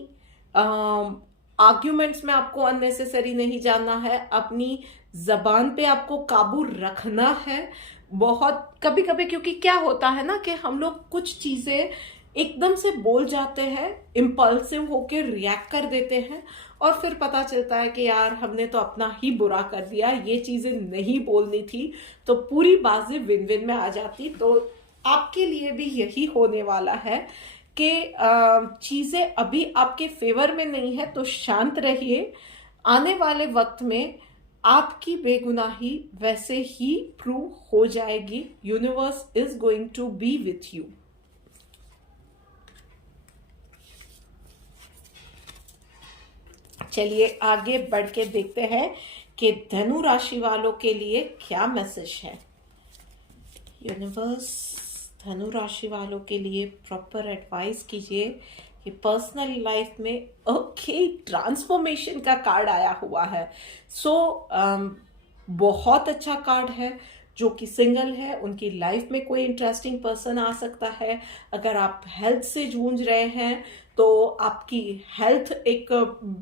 आर्ग्यूमेंट्स में आपको अननेसेसरी नहीं जानना है. अपनी जबान पे आपको काबू रखना है बहुत. कभी कभी क्योंकि क्या होता है ना कि हम लोग कुछ चीजें एकदम से बोल जाते हैं, इम्पल्सिव होकर रिएक्ट कर देते हैं, और फिर पता चलता है कि यार हमने तो अपना ही बुरा कर दिया, ये चीज़ें नहीं बोलनी थी, तो पूरी बाजी विन विन में आ जाती। तो आपके लिए भी यही होने वाला है कि चीज़ें अभी आपके फेवर में नहीं है, तो शांत रहिए। आने वाले वक्त में आपकी बेगुनाही वैसे ही प्रूव हो जाएगी। Universe is going to be with you. चलिए आगे बढ़ के देखते हैं कि धनु राशि वालों के लिए क्या मैसेज है। यूनिवर्स धनु राशि वालों के लिए प्रॉपर एडवाइस कीजिए कि पर्सनल लाइफ में ओके ट्रांसफॉर्मेशन का कार्ड आया हुआ है। सो बहुत अच्छा कार्ड है। जो कि सिंगल है उनकी लाइफ में कोई इंटरेस्टिंग पर्सन आ सकता है। अगर आप हेल्थ से जूझ रहे हैं तो आपकी हेल्थ एक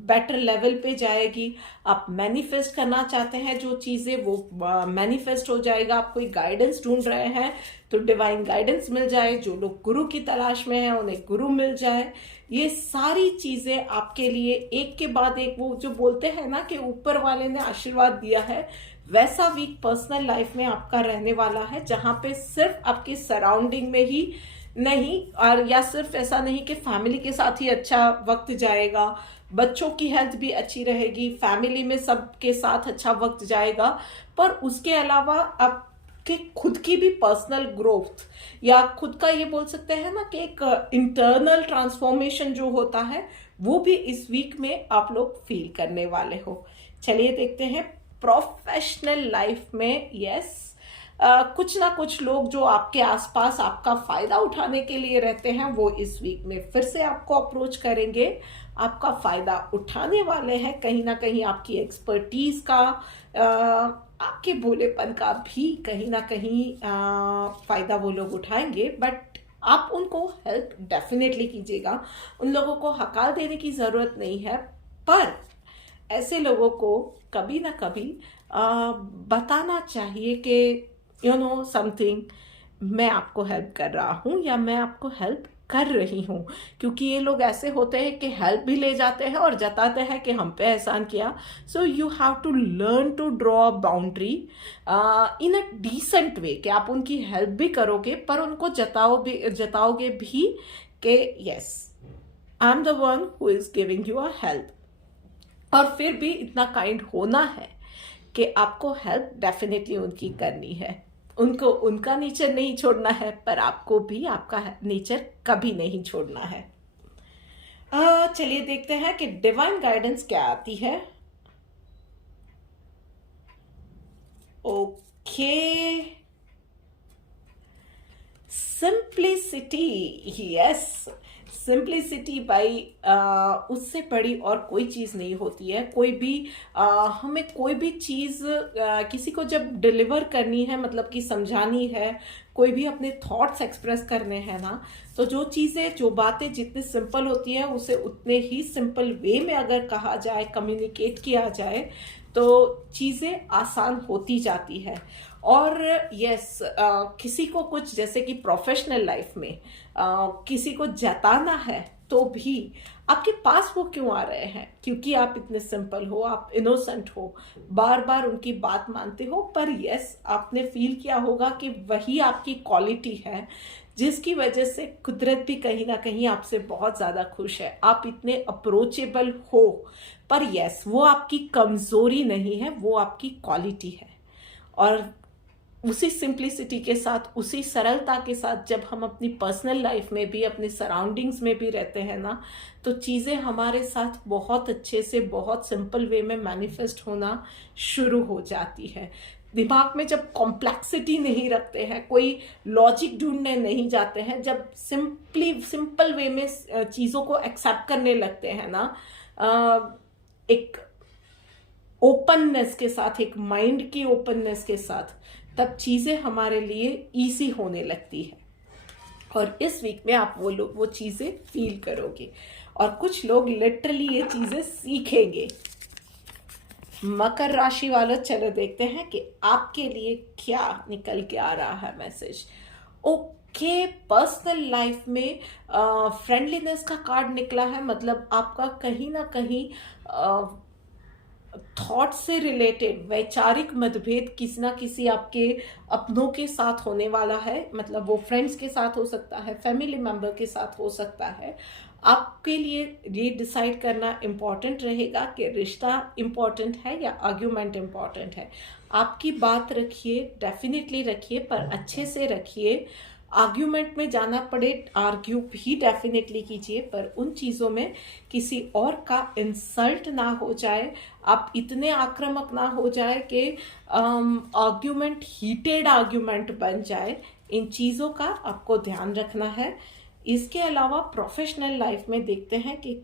बेटर लेवल पे जाएगी। आप मैनिफेस्ट करना चाहते हैं जो चीज़ें, वो मैनिफेस्ट हो जाएगा। आप कोई गाइडेंस ढूंढ रहे हैं तो डिवाइन गाइडेंस मिल जाए। जो लोग गुरु की तलाश में हैं उन्हें गुरु मिल जाए। ये सारी चीज़ें आपके लिए एक के बाद एक, वो जो बोलते हैं ना कि ऊपर वाले ने आशीर्वाद दिया है, वैसा वीक पर्सनल लाइफ में आपका रहने वाला है, जहां पे सिर्फ आपकी सराउंडिंग में ही नहीं, और या सिर्फ ऐसा नहीं कि फैमिली के साथ ही अच्छा वक्त जाएगा, बच्चों की हेल्थ भी अच्छी रहेगी, फैमिली में सबके साथ अच्छा वक्त जाएगा, पर उसके अलावा आपके खुद की भी पर्सनल ग्रोथ, या खुद का ये बोल सकते हैं ना कि एक इंटरनल ट्रांसफॉर्मेशन जो होता है, वो भी इस वीक में आप लोग फील करने वाले हो। चलिए देखते हैं प्रोफेशनल लाइफ में। यस, कुछ ना कुछ लोग जो आपके आसपास आपका फायदा उठाने के लिए रहते हैं, वो इस वीक में फिर से आपको अप्रोच करेंगे, आपका फायदा उठाने वाले हैं। कहीं ना कहीं आपकी एक्सपर्टीज का, आपके भोलेपन का भी कहीं ना कहीं फायदा वो लोग उठाएंगे, बट आप उनको हेल्प डेफिनेटली कीजिएगा। उन लोगों को हकार देने की जरूरत नहीं है, पर ऐसे लोगों को कभी ना कभी बताना चाहिए कि यू नो समथिंग, मैं आपको हेल्प कर रहा हूँ या मैं आपको हेल्प कर रही हूँ। क्योंकि ये लोग ऐसे होते हैं कि हेल्प भी ले जाते हैं और जताते हैं कि हम पे एहसान किया। So you have to learn to draw a boundary in a decent way, कि आप उनकी हेल्प भी करोगे पर उनको जताओगे भी कि yes, I am the one who is giving you a help. और फिर भी इतना काइंड होना है कि आपको हेल्प डेफिनेटली उनकी करनी है। उनको उनका नेचर नहीं छोड़ना है, पर आपको भी आपका नेचर कभी नहीं छोड़ना है। चलिए देखते हैं कि डिवाइन गाइडेंस क्या आती है। Okay, simplicity. यस, सिंप्लिसिटी भाई, उससे बड़ी और कोई चीज़ नहीं होती है। कोई भी हमें कोई भी चीज़ किसी को जब डिलीवर करनी है, मतलब कि समझानी है, कोई भी अपने थॉट्स एक्सप्रेस करने हैं ना, तो जो चीज़ें, जो बातें जितनी सिंपल होती है, उसे उतने ही सिंपल वे में अगर कहा जाए, कम्युनिकेट किया जाए, तो चीज़ें आसान होती जाती है। और यस, किसी को कुछ, जैसे कि प्रोफेशनल लाइफ में किसी को जताना है तो भी आपके पास वो क्यों आ रहे हैं? क्योंकि आप इतने सिंपल हो, आप इनोसेंट हो, बार बार उनकी बात मानते हो। पर यस, आपने फील किया होगा कि वही आपकी क्वालिटी है जिसकी वजह से कुदरत भी कहीं ना कहीं आपसे बहुत ज़्यादा खुश है। आप इतने अप्रोचेबल हो, पर यस, वो आपकी कमज़ोरी नहीं है, वो आपकी क्वालिटी है। और उसी सिंप्लिसिटी के साथ, उसी सरलता के साथ जब हम अपनी पर्सनल लाइफ में भी, अपनी सराउंडिंग्स में भी रहते हैं ना, तो चीज़ें हमारे साथ बहुत अच्छे से, बहुत सिंपल वे में मैनिफेस्ट होना शुरू हो जाती है। दिमाग में जब कॉम्प्लेक्सिटी नहीं रखते हैं, कोई लॉजिक ढूंढने नहीं जाते हैं, जब सिंपल वे में चीज़ों को एक्सेप्ट करने लगते हैं ना, एक ओपननेस के साथ, एक माइंड की ओपननेस के साथ, तब चीज़ें हमारे लिए इजी होने लगती है। और इस वीक में आप वो चीज़ें फील करोगे, और कुछ लोग लिटरली ये चीज़ें सीखेंगे। मकर राशि वालों, चलो देखते हैं कि आपके लिए क्या निकल के आ रहा है मैसेज। ओके, कि पर्सनल लाइफ में फ्रेंडलीनेस का कार्ड निकला है, मतलब आपका कहीं ना कहीं थॉट से रिलेटेड वैचारिक मतभेद किसी ना किसी आपके अपनों के साथ होने वाला है। मतलब वो फ्रेंड्स के साथ हो सकता है, फैमिली मेंबर के साथ हो सकता है। आपके लिए ये डिसाइड करना इम्पॉर्टेंट रहेगा कि रिश्ता इम्पॉर्टेंट है या आर्ग्यूमेंट इम्पॉर्टेंट है। आपकी बात रखिए, डेफिनेटली रखिए, पर अच्छे से रखिए। आर्ग्यूमेंट में जाना पड़े, आर्ग्यू भी डेफिनेटली कीजिए, पर उन चीज़ों में किसी और का इंसल्ट ना हो जाए, आप इतने आक्रामक ना हो जाए कि आर्ग्यूमेंट हीटेड आर्ग्यूमेंट बन जाए। इन चीज़ों का आपको ध्यान रखना है। इसके अलावा प्रोफेशनल लाइफ में देखते हैं कि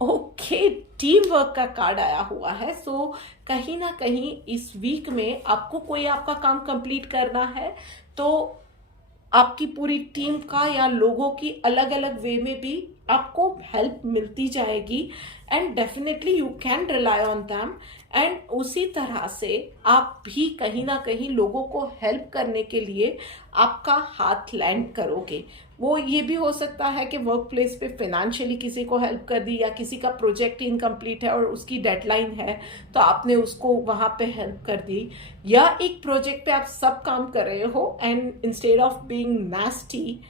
ओके, टीम वर्क का कार्ड आया हुआ है। सो कहीं ना कहीं इस वीक में आपको कोई आपका काम कंप्लीट करना है, तो आपकी पूरी टीम का या लोगों की अलग अलग वे में भी आपको हेल्प मिलती जाएगी, and definitely you can rely on them. And उसी तरह से आप भी कहीं ना कहीं लोगों को हेल्प करने के लिए आपका हाथ लैंड करोगे। वो ये भी हो सकता है कि वर्क प्लेस पे फाइनेंशियली किसी को हेल्प कर दी, या किसी का प्रोजेक्ट इनकम्प्लीट है और उसकी डेडलाइन है तो आपने उसको वहाँ पे हेल्प कर दी, या एक प्रोजेक्ट पे आप सब काम कर रहे हो and instead of being nasty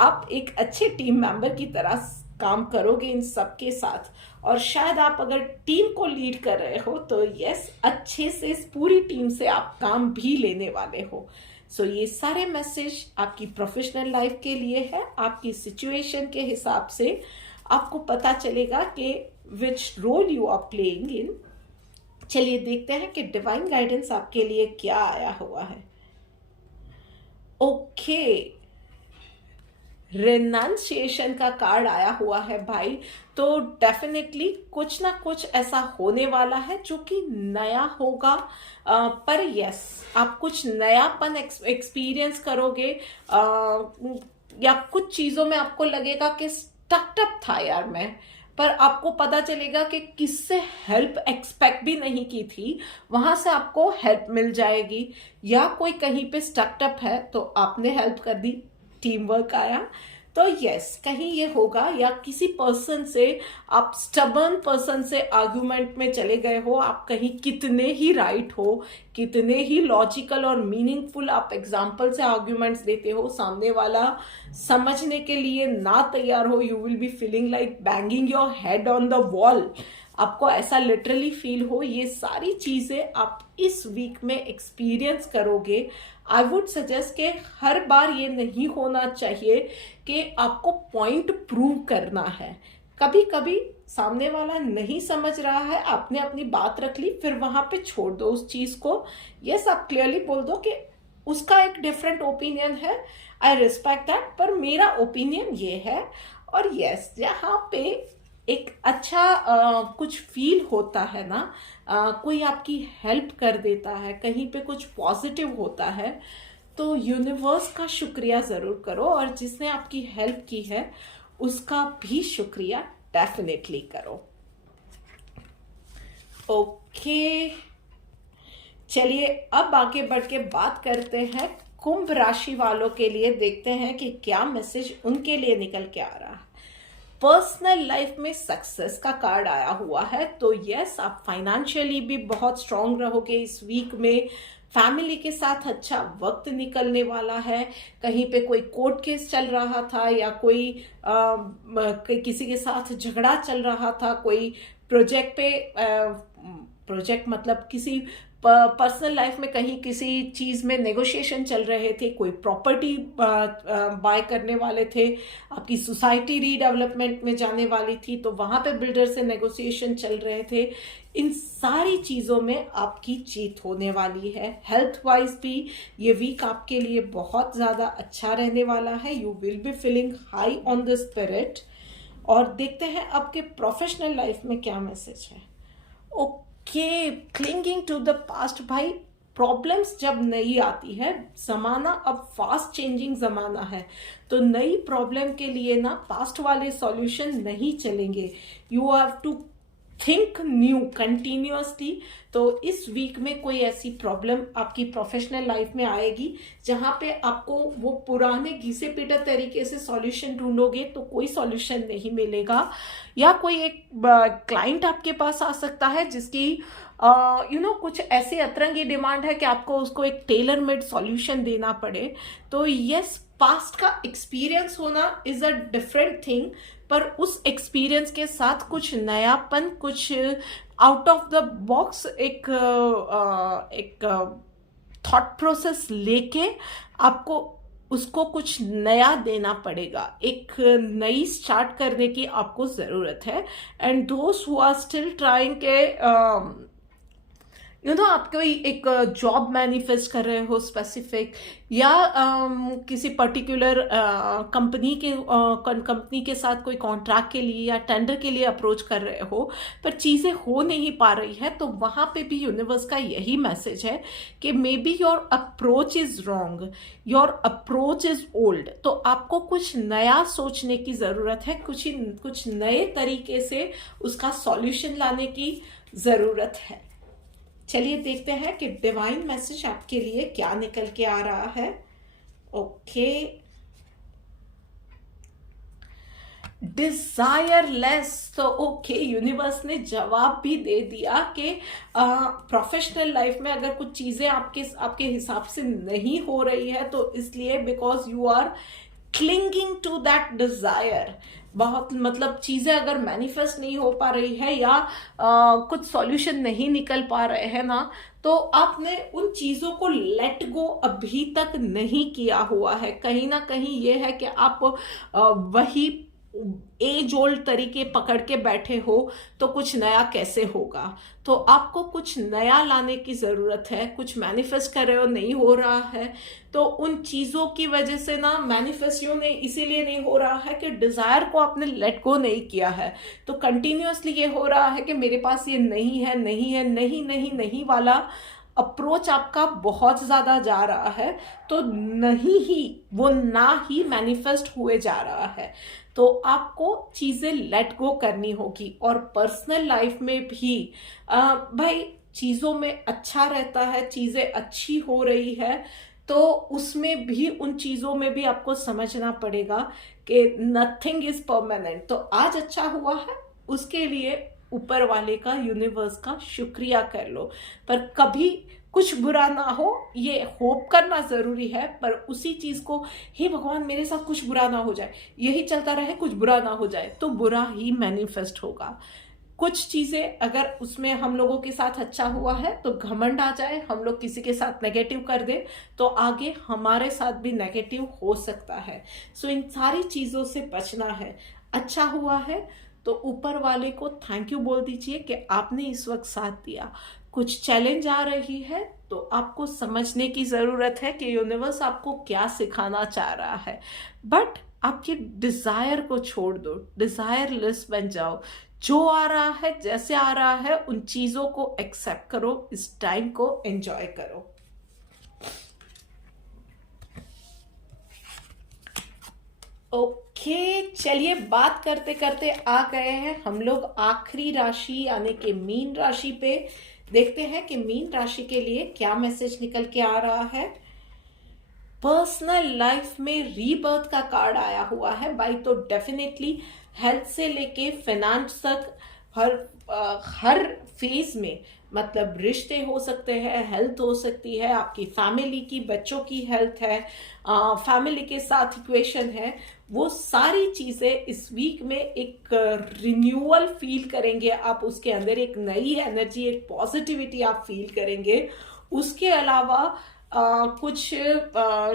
आप एक अच्छे टीम मेंबर की तरह काम करोगे इन सब के साथ। और शायद आप अगर टीम को लीड कर रहे हो तो यस, अच्छे से इस पूरी टीम से आप काम भी लेने वाले हो। सो ये सारे मैसेज आपकी प्रोफेशनल लाइफ के लिए है। आपकी सिचुएशन के हिसाब से आपको पता चलेगा कि which role you are playing in. चलिए देखते हैं कि डिवाइन गाइडेंस आपके लिए क्या आया हुआ है। ओके, रेनाउंसिएशन का कार्ड आया हुआ है भाई। तो डेफिनेटली कुछ ना कुछ ऐसा होने वाला है जो कि नया होगा, पर यस, आप कुछ नयापन एक्सपीरियंस करोगे, या कुछ चीज़ों में आपको लगेगा कि स्टक्ड अप था यार मैं, पर आपको पता चलेगा कि किससे हेल्प एक्सपेक्ट भी नहीं की थी, वहां से आपको हेल्प मिल जाएगी। या कोई कहीं पे स्टक्ड अप है तो आपने हेल्प कर दी, टीम वर्क आया। तो यस, कहीं ये होगा, या किसी पर्सन से आप स्टबर्न पर्सन से आर्ग्यूमेंट में चले गए हो, आप कहीं कितने ही राइट हो, कितने ही लॉजिकल और मीनिंगफुल आप एग्जाम्पल से आर्ग्यूमेंट्स देते हो, सामने वाला समझने के लिए ना तैयार हो, you will be feeling like banging your head on the wall, आपको ऐसा लिटरली फील हो। ये सारी चीजें आप इस वीक में एक्सपीरियंस करोगे। आई वुड सजेस्ट कि हर बार ये नहीं होना चाहिए कि आपको पॉइंट प्रूव करना है। कभी कभी सामने वाला नहीं समझ रहा है, आपने अपनी बात रख ली, फिर वहां पे छोड़ दो उस चीज को। यस, आप क्लियरली बोल दो कि उसका एक डिफरेंट ओपिनियन है, आई रिस्पेक्ट दैट, पर मेरा ओपिनियन ये है। और यस, यहाँ पे एक अच्छा कुछ फील होता है ना, कोई आपकी हेल्प कर देता है, कहीं पे कुछ पॉजिटिव होता है, तो यूनिवर्स का शुक्रिया ज़रूर करो, और जिसने आपकी हेल्प की है उसका भी शुक्रिया डेफिनेटली करो। ओके, चलिए अब आगे बढ़ के बात करते हैं कुंभ राशि वालों के लिए। देखते हैं कि क्या मैसेज उनके लिए निकल के आ रहा है। पर्सनल लाइफ में सक्सेस का कार्ड आया हुआ है, तो यस, आप फाइनेंशियली भी बहुत स्ट्रांग रहोगे इस वीक में। फैमिली के साथ अच्छा वक्त निकलने वाला है। कहीं पे कोई कोर्ट केस चल रहा था, या कोई किसी के साथ झगड़ा चल रहा था, कोई प्रोजेक्ट पे प्रोजेक्ट मतलब किसी पर्सनल लाइफ में कहीं किसी चीज़ में नेगोशिएशन चल रहे थे, कोई प्रॉपर्टी बाय करने वाले थे, आपकी सोसाइटी रीडेवलपमेंट में जाने वाली थी, तो वहाँ पे बिल्डर से नेगोशिएशन चल रहे थे। इन सारी चीज़ों में आपकी जीत होने वाली है। हेल्थ वाइज भी ये वीक आपके लिए बहुत ज़्यादा अच्छा रहने वाला है। You will be feeling high on the spirit. और देखते हैं आपके प्रोफेशनल लाइफ में क्या मैसेज है। Okay, clinging to the past भाई, प्रॉब्लम्स जब नई आती है, जमाना अब फास्ट चेंजिंग जमाना है, तो नई प्रॉब्लम के लिए ना पास्ट वाले सॉल्यूशन नहीं चलेंगे। You have to think new continuously. तो इस वीक में कोई ऐसी प्रॉब्लम आपकी प्रोफेशनल लाइफ में आएगी जहां पे आपको वो पुराने घिसे पीटे तरीके से सॉल्यूशन ढूंढोगे तो कोई सॉल्यूशन नहीं मिलेगा। या कोई एक क्लाइंट आपके पास आ सकता है जिसकी कुछ ऐसी अतरंगी डिमांड है कि आपको उसको एक टेलर मेड सॉल्यूशन देना पड़े। तो यस, पास्ट का एक्सपीरियंस होना इज अ डिफरेंट थिंग, पर उस एक्सपीरियंस के साथ कुछ नयापन, कुछ आउट ऑफ द बॉक्स एक थॉट प्रोसेस लेके आपको उसको कुछ नया देना पड़ेगा। एक नई स्टार्ट करने की आपको ज़रूरत है। एंड दोस्त हु आर स्टिल ट्राइंग के आप कोई एक जॉब मैनिफेस्ट कर रहे हो स्पेसिफिक, या किसी पर्टिकुलर कंपनी के साथ कोई कॉन्ट्रैक्ट के लिए या टेंडर के लिए अप्रोच कर रहे हो, पर चीज़ें हो नहीं पा रही है, तो वहाँ पे भी यूनिवर्स का यही मैसेज है कि may be your approach is wrong, your approach is old. तो आपको कुछ नया सोचने की ज़रूरत है, कुछ नए तरीके से उसका सॉल्यूशन लाने की ज़रूरत है। चलिए देखते हैं कि डिवाइन मैसेज आपके लिए क्या निकल के आ रहा है। Okay, desireless. तो ओके, यूनिवर्स ने जवाब भी दे दिया कि प्रोफेशनल लाइफ में अगर कुछ चीजें आपके हिसाब से नहीं हो रही है तो इसलिए because you are clinging to that desire. बहुत मतलब चीजें अगर मैनिफेस्ट नहीं हो पा रही है या कुछ सॉल्यूशन नहीं निकल पा रहे हैं ना, तो आपने उन चीजों को लेट गो अभी तक नहीं किया हुआ है। कहीं ना कहीं ये है कि आप वही एज ओल्ड तरीके पकड़ के बैठे हो, तो कुछ नया कैसे होगा। तो आपको कुछ नया लाने की ज़रूरत है। कुछ मैनिफेस्ट कर रहे हो, नहीं हो रहा है, तो उन चीज़ों की वजह से ना मैनिफेस्टियो ने इसीलिए नहीं हो रहा है कि डिज़ायर को आपने लेट गो नहीं किया है। तो कंटिन्यूअसली ये हो रहा है कि मेरे पास ये नहीं है, नहीं है, नहीं नहीं नहीं वाला अप्रोच आपका बहुत ज़्यादा जा रहा है, तो नहीं ही वो ना ही मैनिफेस्ट हुए जा रहा है। तो आपको चीज़ें लेट गो करनी होगी। और पर्सनल लाइफ में भी भाई चीज़ों में अच्छा रहता है, चीज़ें अच्छी हो रही है, तो उसमें भी उन चीज़ों में भी आपको समझना पड़ेगा कि नथिंग इज परमानेंट। तो आज अच्छा हुआ है, उसके लिए ऊपर वाले का, यूनिवर्स का शुक्रिया कर लो। पर कभी कुछ बुरा ना हो ये होप करना ज़रूरी है, पर उसी चीज़ को हे भगवान मेरे साथ कुछ बुरा ना हो जाए, यही चलता रहे, कुछ बुरा ना हो जाए, तो बुरा ही मैनिफेस्ट होगा। कुछ चीज़ें अगर उसमें हम लोगों के साथ अच्छा हुआ है तो घमंड आ जाए, हम लोग किसी के साथ नेगेटिव कर दे, तो आगे हमारे साथ भी नेगेटिव हो सकता है। सो इन सारी चीज़ों से बचना है। अच्छा हुआ है तो ऊपर वाले को थैंक यू बोल दीजिए कि आपने इस वक्त साथ दिया। कुछ चैलेंज आ रही है तो आपको समझने की ज़रूरत है कि यूनिवर्स आपको क्या सिखाना चाह रहा है, बट आपके डिज़ायर को छोड़ दो, डिज़ायर लेस बन जाओ। जो आ रहा है, जैसे आ रहा है, उन चीज़ों को एक्सेप्ट करो, इस टाइम को एंजॉय करो। ओके, चलिए बात करते करते आ गए हैं हम लोग आखिरी राशि यानी कि मीन राशि पे। देखते हैं कि मीन राशि के लिए क्या मैसेज निकल के आ रहा है। पर्सनल लाइफ में रीबर्थ का कार्ड आया हुआ है भाई, तो डेफिनेटली हेल्थ से लेके फाइनेंस तक हर फेज में, मतलब रिश्ते हो सकते हैं, हेल्थ हो सकती है, आपकी फैमिली की, बच्चों की हेल्थ है, फैमिली के साथ इक्वेशन है, वो सारी चीज़ें इस वीक में एक रिन्यूअल फील करेंगे आप। उसके अंदर एक नई एनर्जी, एक पॉजिटिविटी आप फील करेंगे। उसके अलावा कुछ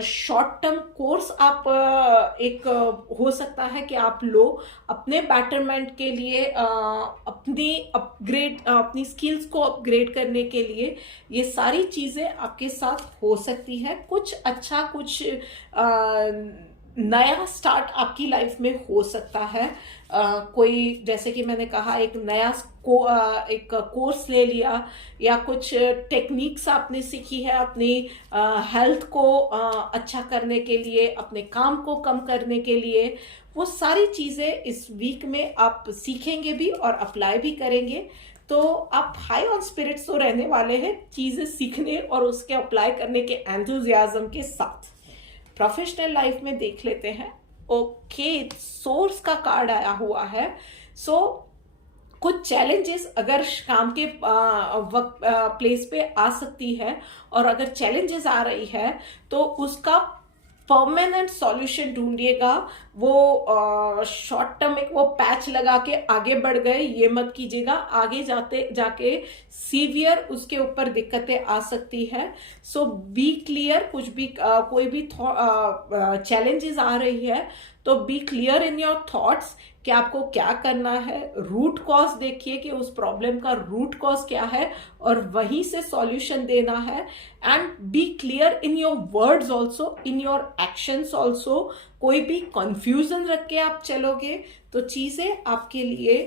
शॉर्ट टर्म कोर्स आप एक हो सकता है कि आप लो अपने बेटरमेंट के लिए, अपनी स्किल्स को अपग्रेड करने के लिए। ये सारी चीज़ें आपके साथ हो सकती है। कुछ अच्छा, कुछ नया स्टार्ट आपकी लाइफ में हो सकता है। कोई, जैसे कि मैंने कहा, एक नया एक कोर्स ले लिया, या कुछ टेक्निक्स आपने सीखी है अपनी हेल्थ को अच्छा करने के लिए, अपने काम को कम करने के लिए। वो सारी चीज़ें इस वीक में आप सीखेंगे भी और अप्लाई भी करेंगे। तो आप हाई ऑन स्पिरिट्स तो रहने वाले हैं चीज़ें सीखने और उसके अप्लाई करने के एंथुजियाज्म के साथ। प्रोफेशनल लाइफ में देख लेते हैं। ओके, सोर्स का कार्ड आया हुआ है। सो कुछ चैलेंजेस अगर काम के वक्त प्लेस पे आ सकती है, और अगर चैलेंजेस आ रही है तो उसका परमानेंट सॉल्यूशन ढूंढिएगा। वो शॉर्ट टर्म एक वो पैच लगा के आगे बढ़ गए, ये मत कीजिएगा। आगे जाते जाके सीवियर उसके ऊपर दिक्कतें आ सकती है। So be clear. कुछ भी कोई भी चैलेंजेस आ रही है तो be clear in your thoughts कि आपको क्या करना है। रूट कॉज देखिए कि उस प्रॉब्लम का रूट कॉज क्या है और वहीं से सॉल्यूशन देना है। And be clear in your words also, in your actions also. कोई भी कंफ्यूजन रख के आप चलोगे तो चीजें आपके लिए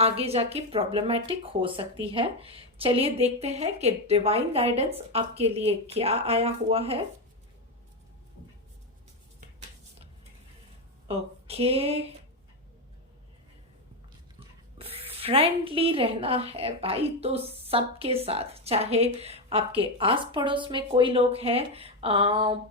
आगे जाके प्रॉब्लमेटिक हो सकती है। चलिए देखते हैं कि डिवाइन गाइडेंस आपके लिए क्या आया हुआ है। ओके, फ्रेंडली रहना है भाई, तो सबके साथ, चाहे आपके आस पड़ोस में कोई लोग हैं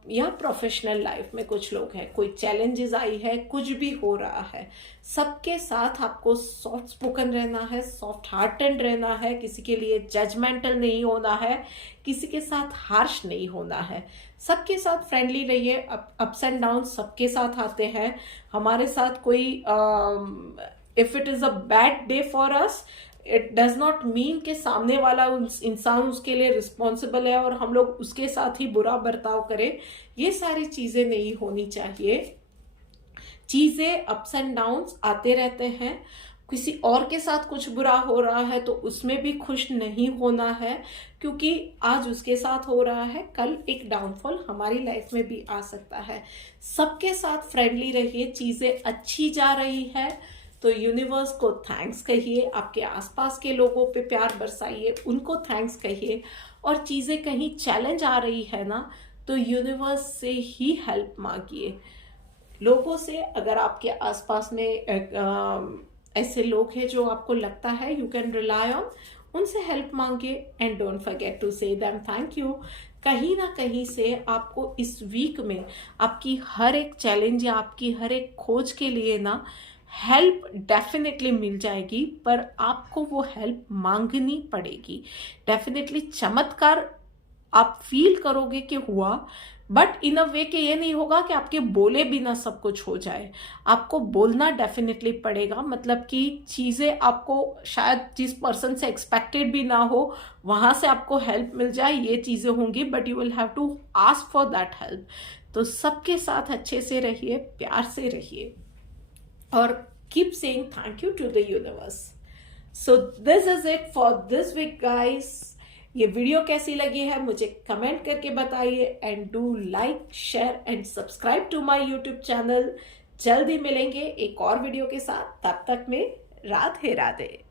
या प्रोफेशनल लाइफ में कुछ लोग हैं, कोई चैलेंजेस आई है, कुछ भी हो रहा है, सबके साथ आपको सॉफ्ट स्पोकन रहना है, सॉफ्ट हार्टेड रहना है। किसी के लिए जजमेंटल नहीं होना है, किसी के साथ हार्श नहीं होना है। सबके साथ फ्रेंडली रहिए। अप्स एंड डाउन सबके साथ आते हैं। हमारे साथ कोई if it is a bad day for us, it does not mean कि सामने वाला इंसान उसके लिए रिस्पॉन्सिबल है और हम लोग उसके साथ ही बुरा बर्ताव करें। ये सारी चीजें नहीं होनी चाहिए। चीजें अप्स एंड डाउन्स आते रहते हैं। किसी और के साथ कुछ बुरा हो रहा है तो उसमें भी खुश नहीं होना है, क्योंकि आज उसके साथ हो रहा है, कल एक डाउनफॉल हमारी लाइफ में भी आ सकता है। सबके साथ फ्रेंडली रहिए। चीजें अच्छी जा रही है तो यूनिवर्स को थैंक्स कहिए, आपके आसपास के लोगों पे प्यार बरसाइए, उनको थैंक्स कहिए। और चीज़ें कहीं चैलेंज आ रही है ना, तो यूनिवर्स से ही हेल्प मांगिए। लोगों से, अगर आपके आसपास में ऐसे लोग हैं जो आपको लगता है यू कैन रिलाई ऑन, उनसे हेल्प मांगिए। And don't forget to say them thank you. कहीं ना कहीं से आपको इस वीक में आपकी हर एक चैलेंज या आपकी हर एक खोज के लिए ना हेल्प डेफिनेटली मिल जाएगी, पर आपको वो हेल्प मांगनी पड़ेगी। डेफिनेटली चमत्कार आप फील करोगे कि हुआ, बट इन अ वे कि ये नहीं होगा कि आपके बोले बिना सब कुछ हो जाए। आपको बोलना डेफिनेटली पड़ेगा। मतलब कि चीज़ें आपको शायद जिस पर्सन से एक्सपेक्टेड भी ना हो वहाँ से आपको हेल्प मिल जाए, ये चीज़ें होंगी, but you will have to ask for that help. तो सबके साथ अच्छे से रहिए, प्यार से रहिए, और keep saying thank you to the universe. So this is it for this week guys. ये वीडियो कैसी लगी है मुझे कमेंट करके बताइए, and do like, share and subscribe to my YouTube channel. जल्दी मिलेंगे एक और वीडियो के साथ, तब तक में राधे राधे।